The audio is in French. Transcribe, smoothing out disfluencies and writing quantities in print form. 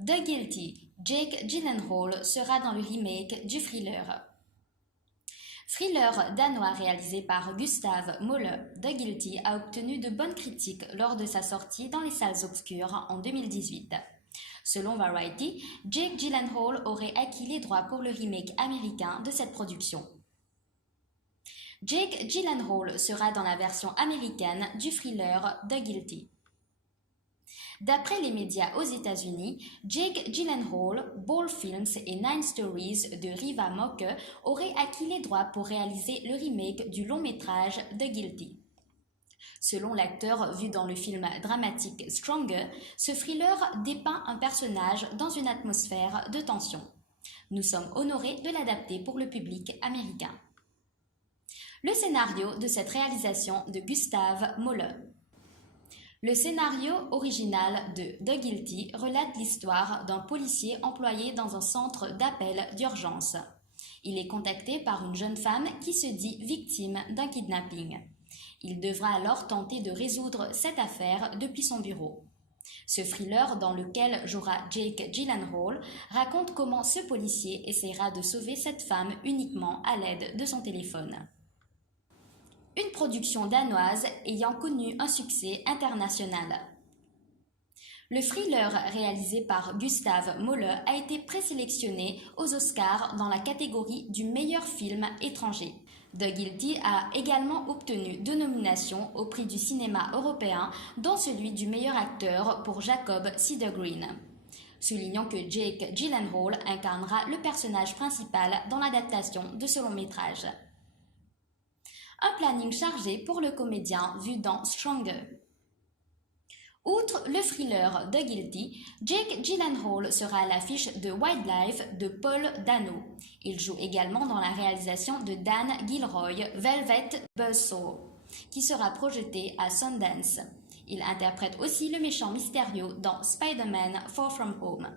The Guilty, Jake Gyllenhaal sera dans le remake du thriller. Thriller danois réalisé par Gustav Möller, The Guilty a obtenu de bonnes critiques lors de sa sortie dans les salles obscures en 2018. Selon Variety, Jake Gyllenhaal aurait acquis les droits pour le remake américain de cette production. Jake Gyllenhaal sera dans la version américaine du thriller The Guilty. D'après les médias aux États-Unis, Jake Gyllenhaal, Ball Films et Nine Stories de Riva Mokke auraient acquis les droits pour réaliser le remake du long métrage The Guilty. Selon l'acteur vu dans le film dramatique Stronger, ce thriller dépeint un personnage dans une atmosphère de tension. Nous sommes honorés de l'adapter pour le public américain. Le scénario de cette réalisation de Gustav Möller. Le scénario original de The Guilty relate l'histoire d'un policier employé dans un centre d'appel d'urgence. Il est contacté par une jeune femme qui se dit victime d'un kidnapping. Il devra alors tenter de résoudre cette affaire depuis son bureau. Ce thriller dans lequel jouera Jake Gyllenhaal raconte comment ce policier essaiera de sauver cette femme uniquement à l'aide de son téléphone. Une production danoise ayant connu un succès international. Le thriller réalisé par Gustav Möller a été présélectionné aux Oscars dans la catégorie du meilleur film étranger. The Guilty a également obtenu 2 nominations au prix du cinéma européen, dont celui du meilleur acteur pour Jacob Cedergreen. Soulignons que Jake Gyllenhaal incarnera le personnage principal dans l'adaptation de ce long métrage. Un planning chargé pour le comédien vu dans Stronger. Outre le thriller The Guilty, Jake Gyllenhaal sera à l'affiche de Wildlife de Paul Dano. Il joue également dans la réalisation de Dan Gilroy, Velvet Buzzsaw, qui sera projeté à Sundance. Il interprète aussi le méchant Mysterio dans Spider-Man Far From Home.